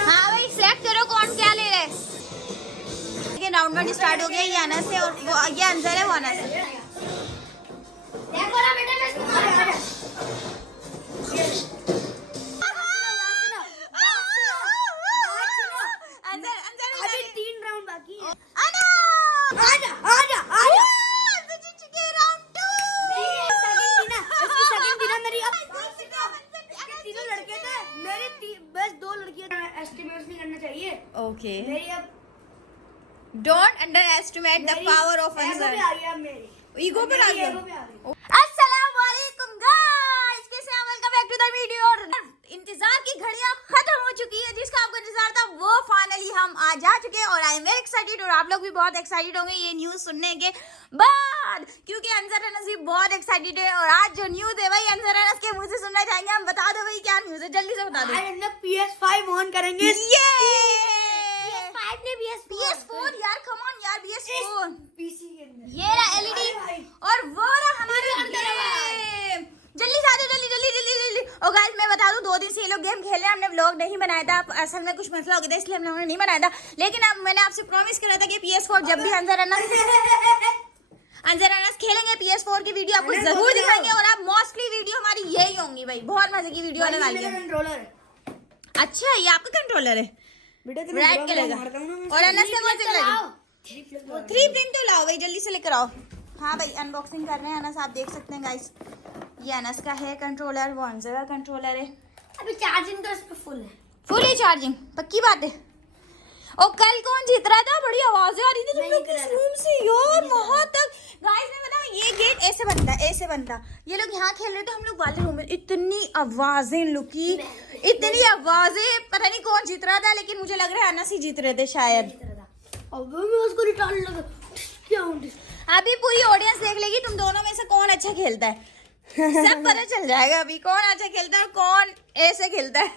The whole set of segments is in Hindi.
हाँ भाई सिलेक्ट करो कौन क्या ले रहे हैं। राउंड 1 स्टार्ट हो गया। ये अनस है और वो ये अंजर है, वो अनस है। अभी 3 राउंड बाकी है। Okay, don't underestimate the power of Ansar. Ego पर आ गया। अस्सलाम वालेकुम गाइस, कैसे हैं? Welcome back to the video. इंतजार की घड़ियां खत्म हो चुकी है, जिसका आपको इंतजार था वो फाइनली हम आ जा चुके हैं और आई एम वेरी एक्साइटेड और आप लोग भी बहुत एक्साइटेड होंगे ये न्यूज सुनने के बाद, क्योंकि अंसर अनस भी बहुत एक्साइटेड है। और आज जो न्यूज है भाई अंसर अनस के मुंह से सुनना चाहेंगे हम। बता दो भाई क्या न्यूज है, जल्दी से बता दो। PS5 ऑन करेंगे। PS4 यार, कम ऑन यार, PS4 पीसी के अंदर ये रहा LED और वो रहा हमारे गेम। जल्दी से आ जाओ, जल्दी जल्दी जल्दी जल्दी। और गाइस मैं बता दूं 2 दिन से ये लोग गेम खेल रहे हैं। हमने व्लॉग नहीं बनाया था, असल में कुछ मसला हो गया था इसलिए हम लोगों ने नहीं बनाया था। लेकिन अब मैंने आपसे प्रॉमिस करा था कि PS4 जब भी अंसर अनस खेलेंगे PS4 की वीडियो आपको जरूर दिखाएंगे। और आप मोस्टली वीडियो हमारी यही होंगी भाई, बहुत मजे की वीडियो आने वाली है। अच्छा ये आपका कंट्रोलर है, रेड कलर का। और अनस से कौन सा कलर? 3 प्रिंट तो लाओ भाई, जल्दी से लेकर आओ। हाँ भाई अनबॉक्सिंग कर रहे हैं अनस, आप देख सकते हैं गाइस। ये अनस का है कंट्रोलर, वो अंसर का कंट्रोलर है। अभी चार्जिंग तो इस पे फुल है। फुल है चार्जिंग, पक्की बात है। और कल कौन जीत रहा था? बड़ी आवाजें आ रही थी तुम लोग किस रूम से यार, वहां तक। गाइस मैं बताऊं ये गेट ऐसे बनता, ऐसे बनता। ये लोग यहाँ खेल रहे थे, हम लोग वाले रूम में। इतनी आवाजें लुकी, इतनी आवाजें, पता नहीं कौन जीत रहा था, लेकिन मुझे लग रहा है अनस ही जीत रहे थे शायद। उसको निकाल लगा। अभी पूरी ऑडियंस देख लेगी तुम दोनों में से कौन अच्छा खेलता है। सब पता चल जाएगा अभी कौन अच्छा खेलता है और कौन ऐसे खेलता है।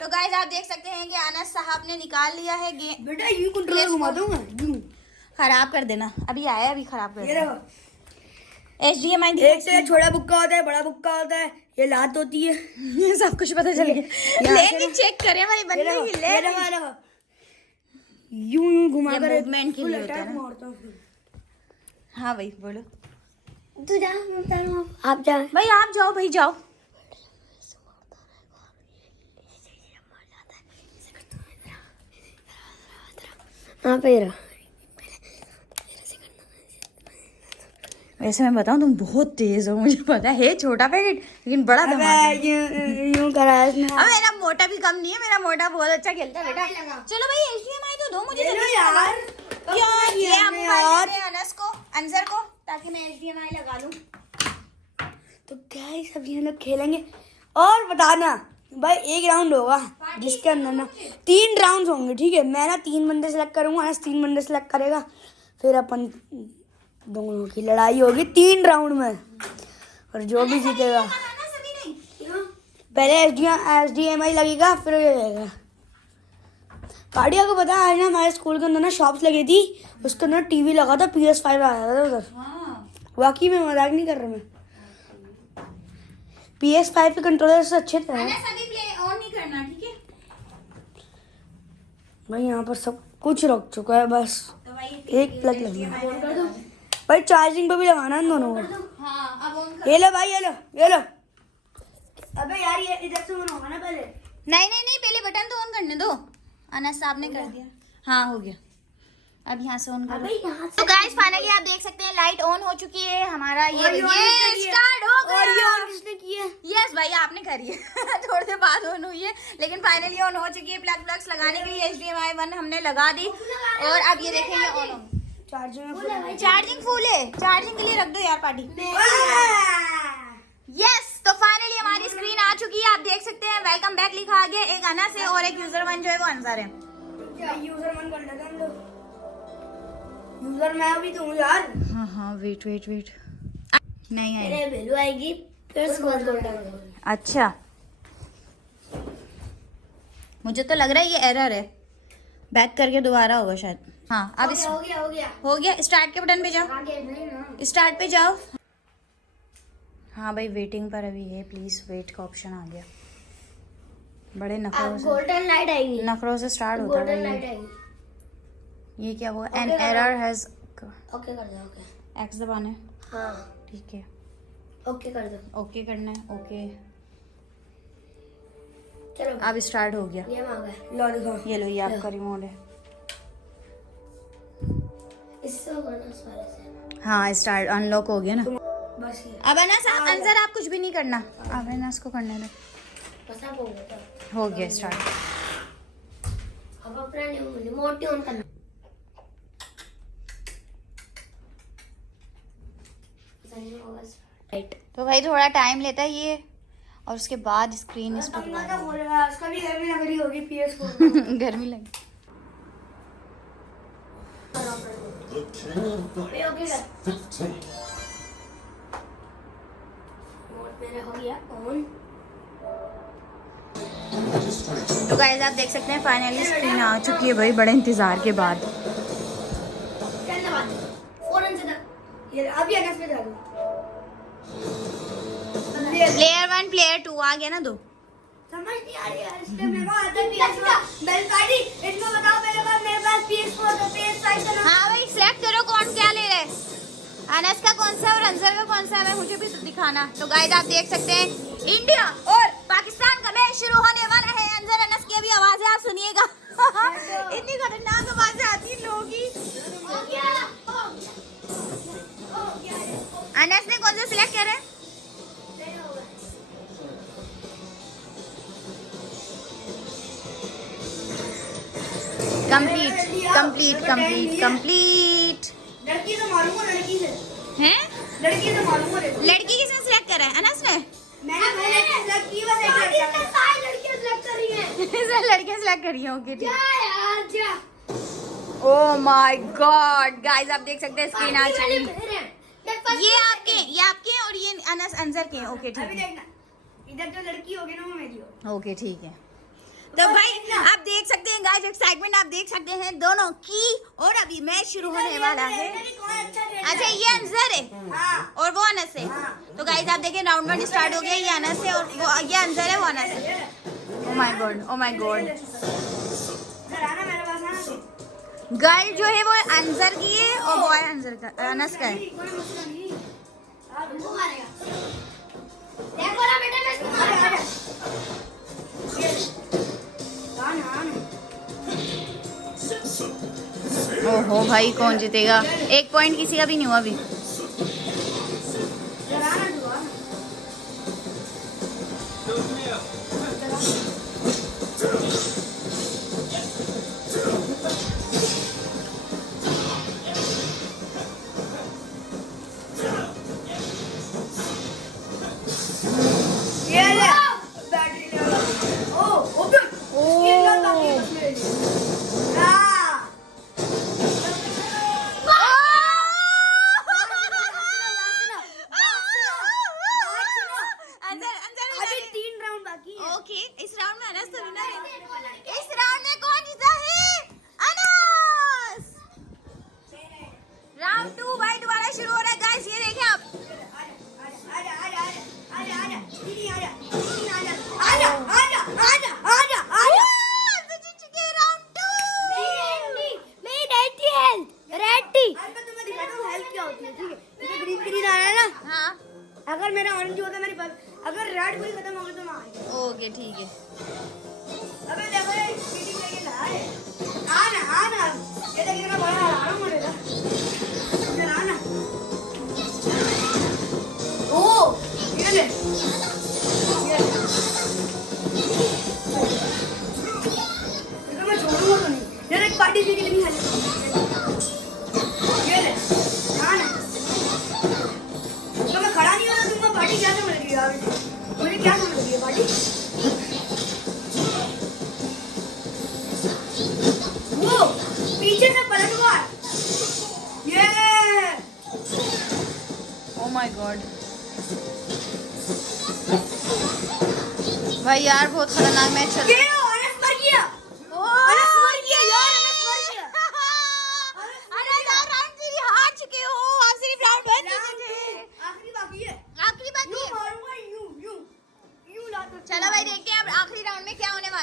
तो गाइस आप देख सकते हैं कि अनस साहब ने निकाल लिया है गेम। बेटा ये कंट्रोलर घुमा दूंगा, खराब कर देना। अभी आया, अभी खराब कर देना। HDMI एक तो छोटा बुक्का होता है, बड़ा बुक्का होता है, ये लात होती है। ये सब कुछ पता चल गया। लेकिन चेक करें भाई बंदे की ले यूं घुमा कर मूवमेंट के लिए होता है ना। हाँ भाई बोलो। तू जा, आप जा भाई, आप जाओ भाई, जाओ। हाँ पे रहा। वैसे मैं बताऊं तुम बहुत तेज हो, मुझे पता है। छोटा पैकेट लेकिन बड़ा धमाका। यूं करा है इसने। अब मेरा मोटा भी कम नहीं है, मेरा मोटा बहुत अच्छा खेलता है बेटा। चलो भाई HDMI तो दो मुझे यार यार। ये हम मोबाइल दे अनस को, अंसर को, ताकि मैं HDMI लगा लूं। तो गाइस अब ये लोग खेलेंगे और बताना भाई। एक राउंड होगा जिसके अंदर ना 3 राउंड होंगे, ठीक है। मैं ना 3 बंदे सेलेक्ट करूंगा, अनस 3 बंदे सेलेक्ट करेगा, फिर अपन दोनों की लड़ाई होगी 3 राउंड में। और जो भी जीतेगा पहले HDMI लगेगा, फिर ये लगेगा। पार्टिया को पता है ना, हमारे स्कूल के अंदर ना शॉप्स लगी थी, उसके अंदर टीवी लगा था, PS5 आया था उधर। वाकई में मजाक नहीं कर रहा मैं। PS5 के कंट्रोलर से अच्छे थे अभी प्ले ऑन नहीं करना, ठीक है भाई। यहाँ पर सब कुछ रख चुका है, बस तो भाई एक प्लग लगना भाई। चार्जिंग पे भी लगाना है दोनों को। हाँ अब ऑन कर। ये लो भाई, ये लो ये लो। अबे यार ये इधर से ऑन होगा ना पहले। नहीं पहले बटन तो ऑन करने दो। अनस साहब ने कर दिया। हाँ हो गया, अब यहाँ से ऑन करो। तो गाइस फाइनली आप देख सकते हैं लाइट ऑन हो चुकी है हमारा। ये स्टार्ट हो गया। और ये ऑन किसने की है? यस भाई आपने करी है। थोड़ी देर बाद ऑन हुई है, लेकिन फाइनली ऑन हो चुकी है। प्लग्स लगाने के लिए HDMI 1 हमने लगा दी और अब ये देखेंगे ऑन हो। चार्जिंग फुल है, चार्जिंग के लिए रख दो यार पार्टी। यस तो फाइनली हमारी स्क्रीन आ चुकी है, आप देख सकते हैं। वेलकम बैक लिखा आ गया। एक अनस है और एक यूजर 1 जो है वो अंसर है। यूजर 1 कर लेते हैं हम लोग। यूजर मैं भी दूं यार। हाँ वेट नहीं आई। मेरे वैल्यू आएगी फिर स्कोर कर। अच्छा मुझे तो लग रहा है ये एरर है, बैक करके दोबारा होगा शायद। हाँ अब हो गया। स्टार्ट के बटन पे जाओ, स्टार्ट पे जाओ। हाँ भाई वेटिंग पर अभी है, प्लीज वेट का ऑप्शन आ गया। बड़े नखरों से गोल्डन लाइट आएगी, नखरों से स्टार्ट होता है गोल्डन ये। लाइट आएगी। ये क्या हुआ? Okay एन कर दो। एरर हैज ओके कर दो। ओके एक्स दबाना है, हाँ ठीक है। ओके कर दो। ओके करना है, ओके। चलो अब स्टार्ट हो गया। ये आ गया, लो देखो ये लो, ये आपका रिमोट है। इससे होगा ना इस वाले से। हाँ स्टार्ट अनलॉक हो गया ना। बस ये अब अनस अंजर आप कुछ भी नहीं करना, अब अनस को करने दो। बस आप हो गया स्टार्ट। अब अपना रिमोट ऑन करना। राइट तो भाई थोड़ा टाइम लेता है ये, और उसके बाद स्क्रीन इस पर हो रहा है, उसका भी गर्मी लग रही होगी PS4 गर्मी लगी। ओके कर। रिमोट मेरा हो गया ऑन। तो गाइस आप देख सकते हैं फाइनली स्क्रीन आ चुकी है भाई, बड़े इंतजार के बाद। चल दबा दे, फौरन से दब। ये अभी अनस पे डालो। प्लेयर 1 प्लेयर 2 आ गया ना दो। समझ नहीं आ रही है इसमें। मेरे को आता PS4 बेल काटी। इनको बताओ मेरे पास PS4 तो PS5 का हाँ भाई सिलेक्ट करो कौन क्या ले रहे हैं, अनस का कौन सा और अंजर का कौन सा है, मुझे भी दिखाना। तो गाइस आप देख सकते हैं इंडिया और पाकिस्तान का मैच शुरू होने वाला है। अंजर अनस की भी आवाजें आप सुनिएगा। इतनी खतरनाक आवाजें आती हैं लोगों की। अनस ने कौन सा सिलेक्ट किया है? Complete complete complete complete. लड़की तो मालूम है, लड़की से हैं? लड़की तो मालूम है। लड़की किसने सिलेक्ट करा है? अनस ने। मैंने सिलेक्ट की, बस एक लड़का। सारी लड़कियां सिलेक्ट कर रही हैं। लड़कियां सिलेक्ट करी हैं, ओके ठीक। क्या यार क्या। ओह माय गॉड गाइस आप देख सकते हैं स्क्रीन आ चुकी। ये आपके हैं और ये अनस अंजर के हैं, ओके ठीक अभी है। देखना, इधर जो लड़की होगी ना वो मेरी होगी। ओके ठीक है। तो भाई आप देख सकते हैं गाइस एक्साइटमेंट आप देख सकते हैं दोनों की, और अभी मैच शुरू होने वाला है। अच्छा ये अंजर है और वो अनस है। तो गाइस आप देखें राउंड 1 स्टार्ट हो गया, ये अनस है और वो ये अंजर है, वो अनस है। Oh my God O my God. Girl जो है वो अंजर की है और बॉय अंजर का अनस का है। देखो ना बेटा मैं इसको मारूंगा। ओहो भाई कौन जीतेगा? 1 पॉइंट किसी का भी नहीं हुआ अभी। ओके इस राउंड में अनस तो विनर है। इस राउंड में कौन जीता है? अनस। राउंड 2 भाई दोबारा शुरू हो रहा है गाइस, ये देखें आप। हाँ अगर मेरा ऑरेंज होता मेरे पास, अगर रेड पूरी खत्म हो गई तो मैं आ गया। ओके ठीक है। अबे देखो ये चीटिंग करके ला है। आना ये देख कितना बड़ा हराम हो रहा है। इधर आना। ओ ये ले इधर मैं छोड़ूंगा तो नहीं। मेरे एक पार्टी से कितनी खाली ये ले आना। तो मैं खड़ा नहीं होता तुमको पार्टी क्या समझ रही हो यार? मुझे क्या समझ रही है पार्टी? वो पीछे से पलटवार ये। ओ माय गॉड भाई यार बहुत खतरनाक मैच चल रहा है। अनस मर गया। अनस मर गया यार, अनस मर गया। अनस आप राउंड 3 हार चुके हो, आप सिर्फ राउंड 1 जीते थे। आखिरी बाकी है। आखिरी बात ये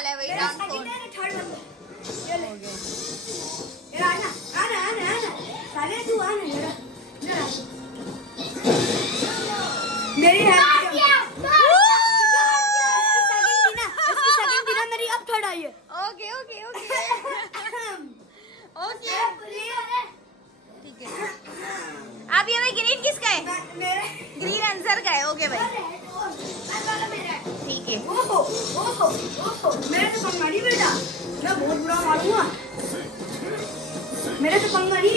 वाला है वही राउंड 4। थर्ड बंदा ये ले ये आना आना आना आना साले तू आना जरा जरा मेरी है इसकी सेकंड थी ना मेरी अब थर्ड आई है। ओके ओके ओके ओके ठीक है। अब ये भाई ग्रीन किसका है? ग्रीन अंसर का है। ओके भाई ठीक है। ओहो ओहो ओहो मेरे तो पंगाड़ी बेटा मैं बहुत बुरा मारूंगा। मेरे तो पंगाड़ी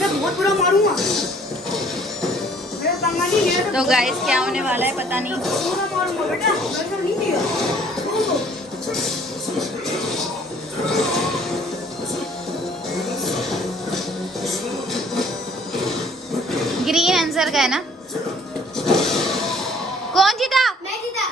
मैं बहुत बुरा मारूंगा। मेरे पंगाड़ी मेरे तो गाइस क्या होने वाला है पता नहीं। पूरा मारूंगा बेटा मैं तो नहीं दिया। ओहो ग्रीन आंसर का है ना? कौन जीता? मैं जीता।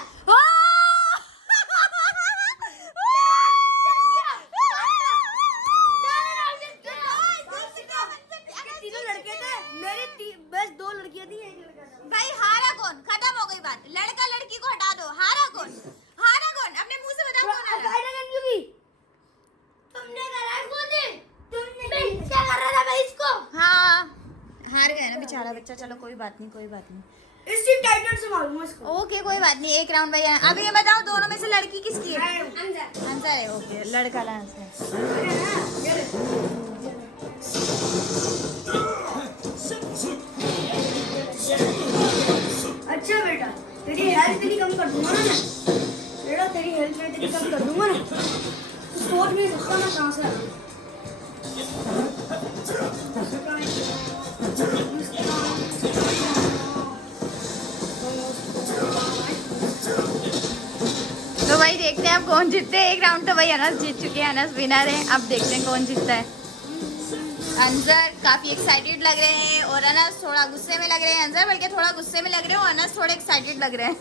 तीनों लड़के थे मेरे बस 2 लड़कियां थी एक लड़का था। भाई हारा कौन? खत्म हो गई बात। लड़का लड़की को हटा दो। हारा कौन? हारा कौन? अपने मुंह से बताओ कौन हारा? तुमने करा इसको दे तुमने क्या कर रहा था भाई इसको। हाँ हार गए ना बेचारा बच्चा। चलो कोई बात नहीं कोई बात नहीं। इसी टाइटल से मारूंगा इसको। ओके कोई बात नहीं। एक राउंड भाई। अब ये बताओ दोनों में से लड़की किसकी है? अंदर आंसर है। ओके लड़का ला आंसर। अच्छा बेटा तेरी हेल्थ तेरी कम कर दूंगा ना मैं। बेटा तेरी हेल्थ मैं तेरी कम कर दूंगा ना। तू सोच नहीं सकता ना कहाँ से आ गई। तो भाई देखते हैं अब कौन जीतते हैं। एक राउंड तो भाई अनस जीत चुके हैं। अनस विनर है। अब देखते हैं कौन जीतता है। अंजर काफी एक्साइटेड लग रहे हैं और अनस थोड़ा गुस्से में लग रहे हैं। अंजर बल्कि थोड़ा गुस्से में लग रहे हैं और अनस थोड़े एक्साइटेड लग रहे हैं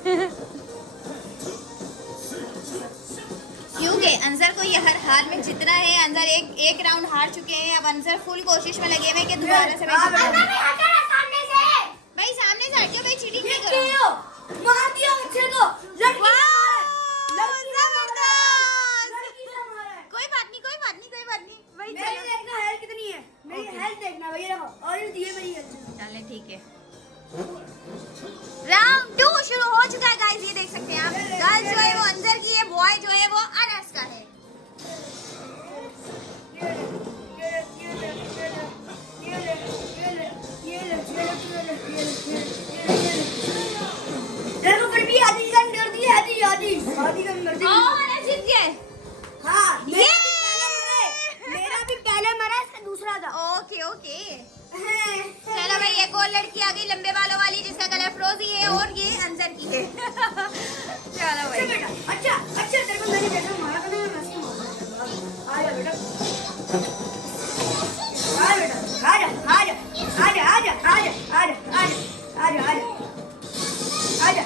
क्योंकि अंजर को ये हर हार में जीतना है। अंजर एक राउंड हार चुके हैं। अब अंजर फुल कोशिश में लगे हुए हैं कि दोबारा से भाई सामने से हटियो भाई। चीटिंग नहीं करो। मार दिया बच्चे को। कोई बात नहीं कोई बात नहीं कोई बात नहीं भाई। मेरी देखना हेल्थ कितनी है। मेरी हेल्थ देखना भैया देखो और ये दिए मेरी हेल्थ। चलें ठीक है। राउंड 2 शुरू हो चुका है गाइस। ये देख सकते हैं आप। गर्ल जो है वो अंदर की है। बॉय जो है वो अनस का है। देखो फिर भी आधी गन कर दी। आधी आधी आधी गन कर दी। अनस जीत गए। हाँ मेरा भी पहले मरा इसका दूसरा था। ओके ओके चलो भाई एक और लड़की आ गई लंबे बालों वाली जिसका कलर फ्रोजी है और ये अंजर की है चलो भाई। अच्छा अच्छा तेरे को मैंने जैसा मारा था ना मैं वैसे ही मारा। आ जा बेटा आ बेटा आ जा आ जा आ जा आ जा आ जा आ जा आ जा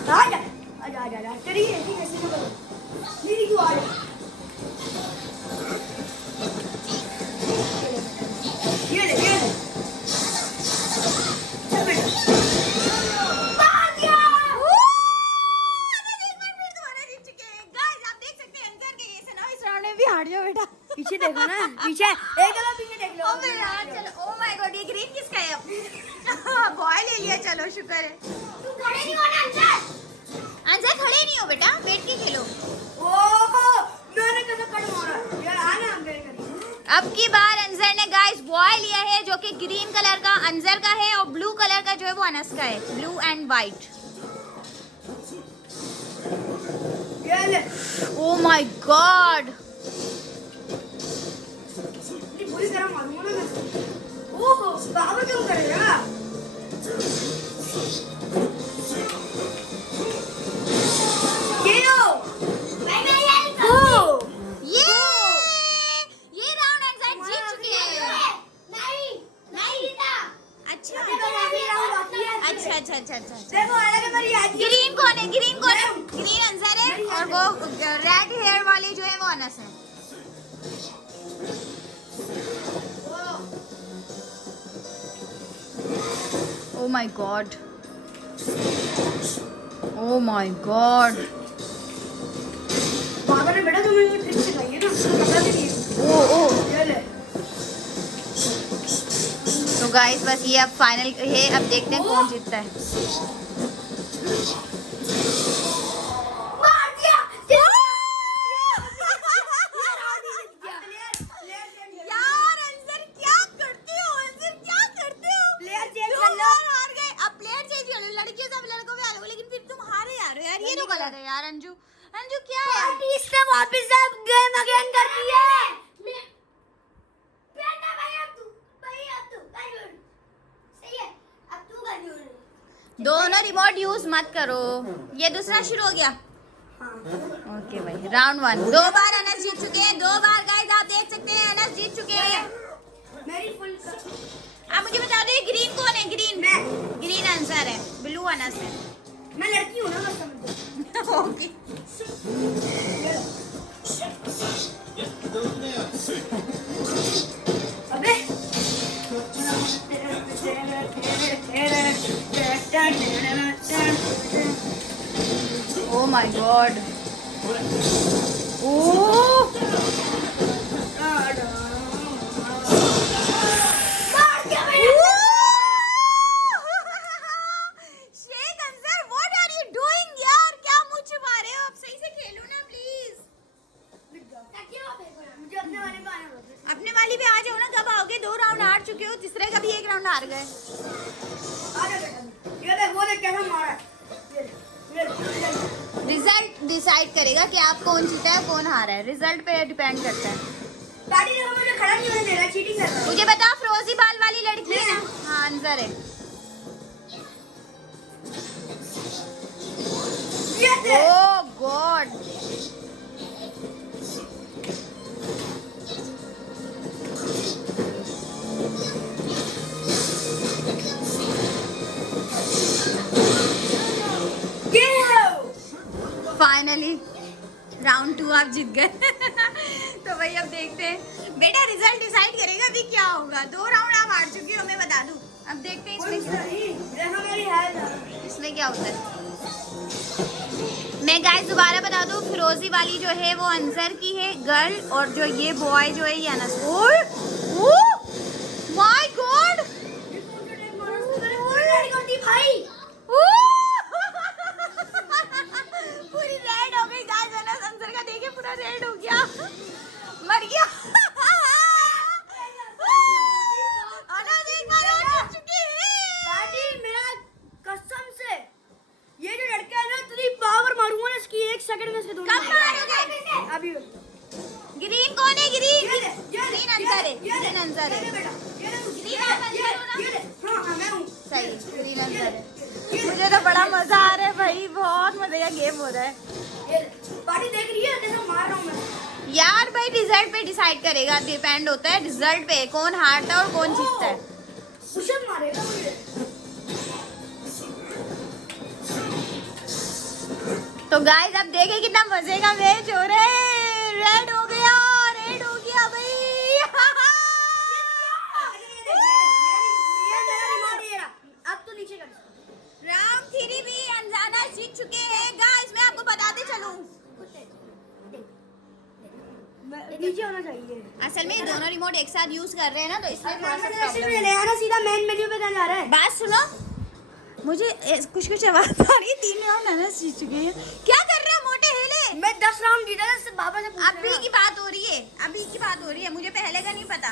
आ जा आ जा आजा तेरी ऐसी कैसे ना करो मेरी क्यों आ जा। ये ले चल बेटा भाग गया। एक बार फिर दोबारा जीत चुके हैं गाइस। आप देख सकते हैं अंजर के कैसे ना इस राउंड में भी हार जाओ बेटा। पीछे देखो ना पीछे एक जगह पीछे देख लो। ओ मेरे यार चलो। ओ माय गॉड ये ग्रीन किसका है? बॉय ले लिया। चलो शुक्र है। तू खड़े नहीं होना अंजर। अंजर खड़े नहीं हो बेटा बैठ के खेलो। ओहो मैंने कैसे कट मारा यार। आना अंदर करी। अब की बार अंजर ने गाइस बॉय लिया है जो कि ग्रीन कलर का अंजर का है और ब्लू कलर का जो है वो अनस का है। Blue and white. ये ले ओ माय गॉड पूरी तरह मारूंगा ना मैं। ओहो बाबा क्यों करेगा। ये लो भाई मैं ये राउंड अंजर जीत चुके हैं। नहीं जीता। अच्छा अच्छा अच्छा अच्छा अच्छा अच्छा। देखो अलग मेरी याद ग्रीन कौन है? ग्रीन कौन है? ग्रीन अंजर है और वो रेड हेयर वाले जो है वो अनस है। Oh my God oh oh my God. पापा ने बेटा तुम्हें ये ट्रिक सिखाई है ना, पता भी नहीं है। ओ ये ले। तो गाइस बस ये अब फाइनल है, अब देखते हैं कौन जीतता है। मार दिया। यार अंसर क्या करते हो, अंसर क्या करते हो? प्लेयर चेंज तुम कर लो। हार गए, अब प्लेयर चेंज कर लो। लड़के सब लड़कों पे आ रहे हो, लेकिन फिर तुम हारे जा रहे हो यार, ये तो गलत है यार। अंजू अंजू क्या है? इसने वापस अब गेम अगेन कर दिया। दोनों रिमोट यूज मत करो। ये दूसरा शुरू हो गया। ओके भाई, राउंड 1। 2 बार अनस जीत चुके हैं, 2 बार गाइस आप देख सकते हैं अनस जीत चुके हैं। मेरी फुल आप मुझे बता दो ये ग्रीन कौन है? ग्रीन ग्रीन आंसर है, ब्लू अनस है। मैं लड़की हूँ ना, बस समझ लो। ओके अबे oh my God. Oh Sheikh Ansar, what are you doing यार? क्या मुंह छुपा रहे हो? आप सही से खेलो ना प्लीज। मुझे अपने वाले पे आना होगा। अपने वाली पे आ जाओ ना, कब आओगे? 2 राउंड हार चुके हो, तीसरे का भी 1 राउंड हार गए। आ जा बेटा, ये देख वो देख कैसा मारा है। ये रिजल्ट डिसाइड करेगा कि आप कौन जीता है कौन हारा है, रिजल्ट पे डिपेंड करता है। गाड़ी देखो, मुझे खड़ा नहीं होने दे रहा, चीटिंग कर रहा है। मुझे बता, फिरोजी बाल वाली लड़की है ना? हाँ अंसर है। ये देख। ओह गॉड। फाइनली राउंड 2 आप जीत गए। तो भाई अब देखते हैं बेटा, रिजल्ट डिसाइड करेगा अभी क्या होगा। 2 राउंड आप हार चुकी हो, मैं बता दूं। अब देखते हैं इसमें क्या होता है। मैं गाइस दोबारा बता दूं, फिरोजी वाली जो है वो अंसर की है गर्ल, और जो ये बॉय जो है ये अनस। माय गॉड भाई पूरी रेड हो गई गाइस, अनस अंसर का देखे पूरा रेड हो गया, मर गया। अनस एक बार और जीत चुकी है। मेरा कसम से ये जो लड़का है ना, तेरी पावर मारूंगा ना इसकी, 1 सेकंड में इसके दोनों कब मारोगे? अभी ग्रीन कौन है? ग्रीन ये ले, ग्रीन अंसर है, ग्रीन अंसर है। बेटा ये ले, ग्रीन आप अंसर हो ना? हाँ मैं हूँ। सही, ग्रीन अंसर है। मुझे तो बड़ा मजा आ रहा है भाई, बहुत मजे का गेम हो रहा है। ये पार्टी देख रही है जैसे मार रहा हूँ मैं। यार भाई रिजल्ट पे डिसाइड करेगा, डिपेंड होता है रिजल्ट पे, कौन हारता है और कौन जीतता है। कुशन मारेगा मुझे। तो गाइस अब देखे कितना मजे का मैच हो रहा है। रेड हो गया, रेड हो गया भाई। अब तो नीचे कर। राउंड 3 भी अनजाना जीत चुके हैं गाइस। मैं आपको बताते चलूं, नीचे होना चाहिए। असल में ये दोनों रिमोट एक साथ यूज कर रहे हैं ना, तो इसलिए थोड़ा सा ऐसे प्रॉब्लम है। ले आना, सीधा मेन मेन्यू पे क्या जा रहा है। बात सुनो, मुझे कुछ कुछ आवाज आ रही है। 3 राउंड अनस जीत चुके हैं। क्या कर रहे हो मोटे हेले? मैं 10 राउंड जीता था, इससे बाबा से पूछ अभी की बात हो रही है, अभी की बात हो रही है, मुझे पहले का नहीं पता।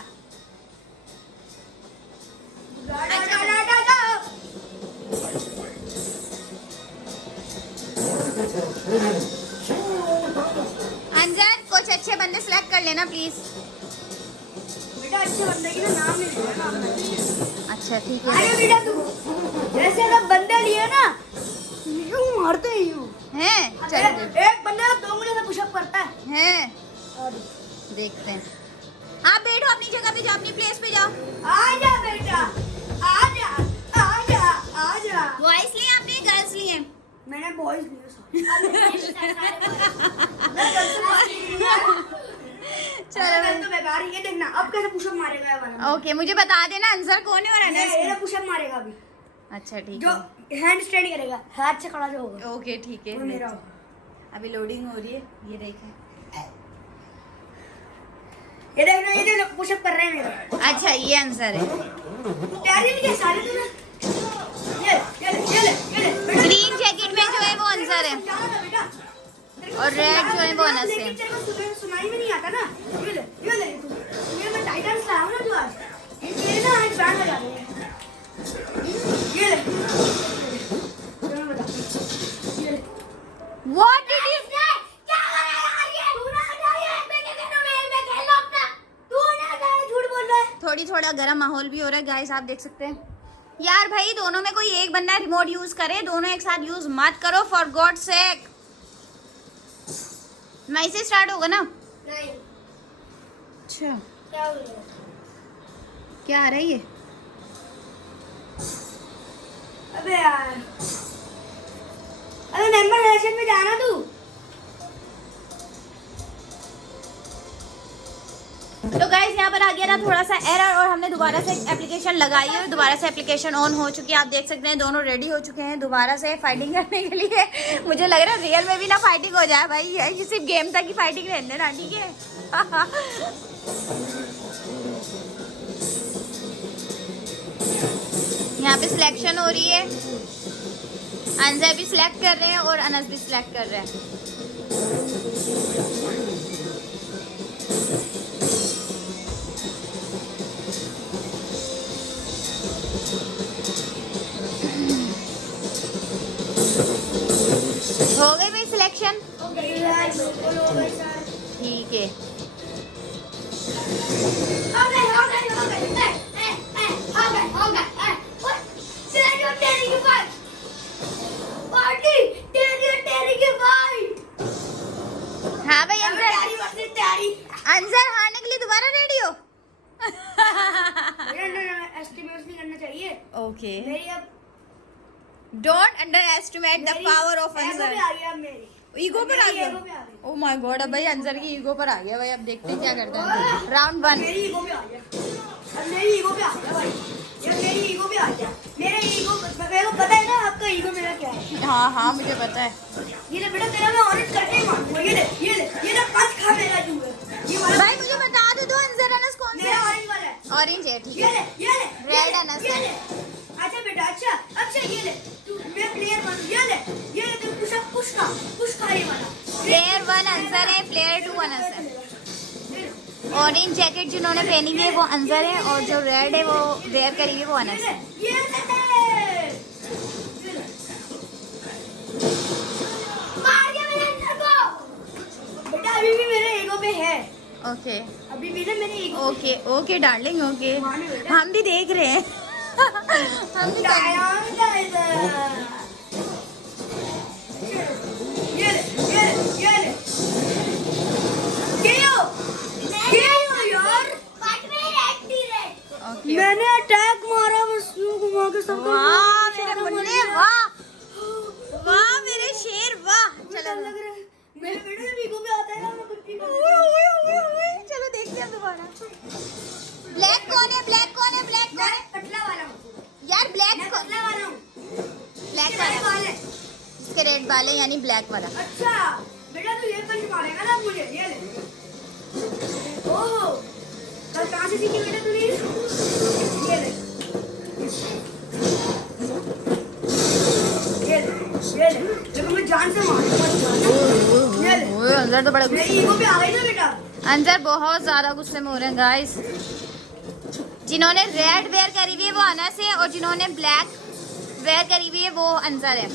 अंजन कुछ अच्छे बंदे सिलेक्ट कर लेना प्लीज। बेटा अच्छे बंदे की ना नाम नहीं लेना अपना। अच्छा ठीक है। अरे बेटा तू जैसे सब बंदे लिए ना, यूं मारते हैं यूं। हैं चलो एक बंदा 2 मुझे से पुशअप करता है। हैं, देखते हैं। आप बैठो अपनी जगह पे, जाओ अपनी प्लेस पे जाओ। आजा बेटा, आजा आजा आजा। बॉयज लिए आपने, गर्ल्स लिए? मैंने बॉयज लिए। चलो तो बेकार ही है, देखना अब कैसे पुशअप मारेगा ये वाला। ओके, मुझे बता देना अंसर कौन है और अनस ये कौन। पुशअप मारेगा अभी। अच्छा ठीक जो है, हैंड स्टैंड करेगा, हाथ से खड़ा जो होगा ओके ठीक है। वो मेरा अभी लोडिंग हो रही है, ये देखें। ये देखना, ये जो पुशअप कर रहे हैं मेरा। अच्छा ये आंसर है। तैयारी नहीं किया साले तूने। ये ले ग्रीन जैकेट में जो है वो आंसर है समझाना था बेटा। और रेड जो है वो बोनस है। लेकिन तेरे को सुनाई में नहीं आता ना। ये ले तू। ये मैं टाइटन्स लाया हूं ना तू आज। ये ना आज बैंड लगा दे। ये ले। चलो बेटा। ये ले। What did you क्या कर रहा है यार ये? तू ना जाए, मैं क्या कर रहा हूं? मैं खेल रहा हूं अपना। तू ना जाए, झूठ बोल रहा है। थोड़ा गर्म माहौल भी हो रहा है गाइस, आप देख सकते हैं। यार भाई दोनों में कोई एक बंदा रिमोट यूज करे, दोनों एक साथ यूज मत करो फॉर गॉड सेक। मई से स्टार्ट होगा ना? नहीं। अच्छा क्या हो गया? क्या आ रहा है ये? अबे यार, अबे मेंबर रिलेशन में जाना तू। तो गाइस यहाँ पर आ गया था थोड़ा सा एरर और हमने दोबारा से एप्लीकेशन लगाई है, दोबारा से एप्लीकेशन ऑन हो चुकी है। आप देख सकते हैं दोनों रेडी हो चुके हैं दोबारा से फाइटिंग करने के लिए। मुझे लग रहा है रियल में भी ना फाइटिंग हो जाए भाई, ये सिर्फ गेम तक की फाइटिंग रहने ना, ठीक है। यहाँ पे सिलेक्शन हो रही है, अंजय भी सिलेक्ट कर रहे हैं और अनस भी सिलेक्ट कर रहे हैं। हो गई भाई सिलेक्शन? ठीक है। हाँ भाई अंजर हारने के लिए दोबारा रेडी हो? एस्टिमेट नहीं करना चाहिए। ओके, मेरी अब don't underestimate the power of anger. आ गया मेरी ईगो पर आ गया। ओ माय गॉड, अब भाई अंजर की ईगो पर आ गया भाई। अब देखते हैं क्या करते हैं। राउंड 1। मेरी ईगो पे आ गया। अब मेरी ईगो पे आ गया भाई। ये मेरी ईगो पे आ गया। मेरे ईगो, मेरे को पता है ना आपका ईगो मेरा क्या है। हाँ मुझे पता है। ये ले बेटा, तेरा मैं ऑरेंज करके ही मारूंगा। ये ले पांच खा मेरा तू है। ये वाला भाई मुझे बता दो अंजर अनस कौन मेरा सा? ऑरेंज वाला है। ऑरेंज है, ठीक ये है। ले रेड अनस ये है। ले। अच्छा बेटा, अच्छा ये ले तू। मैं प्लेयर बनूं। ये ले तू पुश खा ये वाला। प्लेयर 1 अंजर है, प्लेयर 2 अनस है। ऑरेंज जैकेट जिन्होंने पहनी हुई है वो अंजर है और जो रेड है वो वेयर करी हुई है वो अनस है। ये ले। मार दिया मेरे अंदर को। बेटा अभी भी मेरे ईगो पे है। ओके अभी भी ना मेरे ईगो। ओके डार्लिंग, ओके हम भी देख रहे हैं। हम भी कर- ये ले। ओके। मैंने अटैक मारा, बस यूं घुमा के सबको। वाह मेरे मुन्ने, वाह वाह मेरे शेर, वाह। चलो लग रहा है मेरे बेटे जब ईगो पे आता है ना, मैं कुछ भी कर चलो देखते हैं दोबारा। ब्लैक कौन है? मैं पतला वाला हूँ। यार ब्लैक मैं पतला वाला हूँ। ब्लैक मेरे वाला, बाल है। इसके रेड वाले यानी ब्लैक वाला। अच्छा बेटा, तू ये पंच मारेगा ना मुझे। ये ले। ओहो, कल कहाँ से सीखी बेटा तूने? ये ले। देखो मैं जान से मारूंगा। ये ले। ओए अंजर तो बड़ा मेरी गुस्से ईगो पे आ गई ना बेटा। अंजर बहुत ज्यादा गुस्से में हो रहे हैं गाइस। जिन्होंने रेड वेयर करी हुई है वो अनस है और जिन्होंने ब्लैक वेयर करी हुई है वो अंजर है।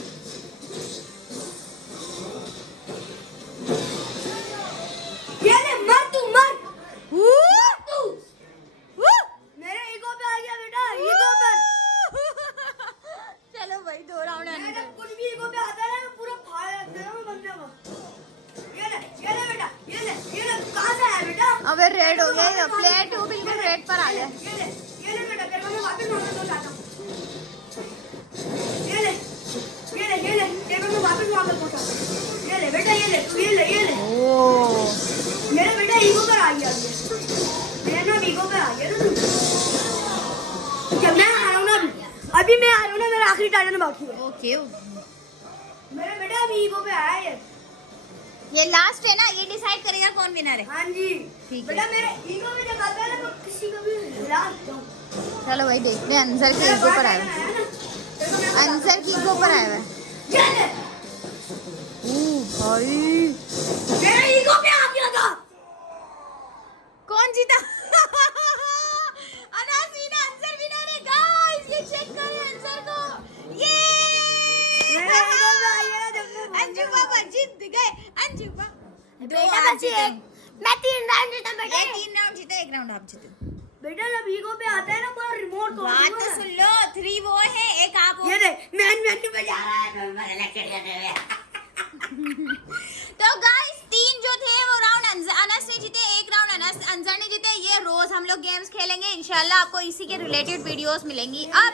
ये ले, मर तू मर। तू वू! मेरे ईगो पे आ गया बेटा, ईगो पर। चलो भाई 2 राउंड मैं अंजर। जब कुछ भी ईगो पे आता है ना, मैं पूरा फाड़ देता हूँ बंदे को। ये ले बेटा, ये ले। कहाँ से आया बेटा? अबे रेड हो गया, प्लेयर 2 बिल्कुल रेड पर आ गया। ये ले बेटा, तेरे को मैं वापस वापस पहुंचाता हूँ। ये ले, तेरे को मैं वापस पहुंचाता हूँ। ये ले बेटा, ये ले। ओह मेरा बेटा ईगो पर आ गया। मेरा नाम ईगो पर आ गया ना तू। जब मैं आ रहा हूँ ना, अभी मैं आ रहा हूँ ना, मेरा बाकी है। ओके मेरा बेटा अभी ईगो पे आया है ये लास्ट है ना, ये डिसाइड करेगा कौन विनर है। हाँ जी ठीक है। बेटा मेरे ईगो में जब आता है ना तो किसी को भी हिला देता हूँ। चलो भाई देखते हैं अंसर के ईगो पर आया हुआ है। अंसर की ईगो पर आया हुआ है। भाई मेरा ईगो पे आ गया था। कौन जीता? अनासीना आंसर विनर है गाइस, ये चेक करें आंसर को। ये मेरा ईगो पे आ गया जब मैं अंजू पापा जीत गए। अंजू पापा बेटा बची है। मैं 3 राउंड जीता बेटा। ये 3 राउंड जीता, 1 राउंड आप जीते। बेटा जब ईगो पे आता है ना पूरा रिमोट तोड़ बात दूंगा तो मैं। सुन लो, 3 वो है, 1 आप हो। ये देख मैन पे जा रहा है मेरे लेके तो गाइस 3 जो थे वो राउंड अनस ने जीते, 1 राउंड अंजर ने जीते। ये रोज हम लोग गेम्स खेलेंगे इंशाल्लाह, आपको इसी के रिलेटेड वीडियोस मिलेंगी। अब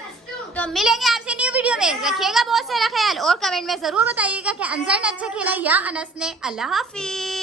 तो मिलेंगे आपसे न्यू वीडियो में। रखिएगा बहुत सारा ख्याल और कमेंट में जरूर बताइएगा कि अंजर ने अच्छा खेला या अनस ने। अल्लाह हाफिज।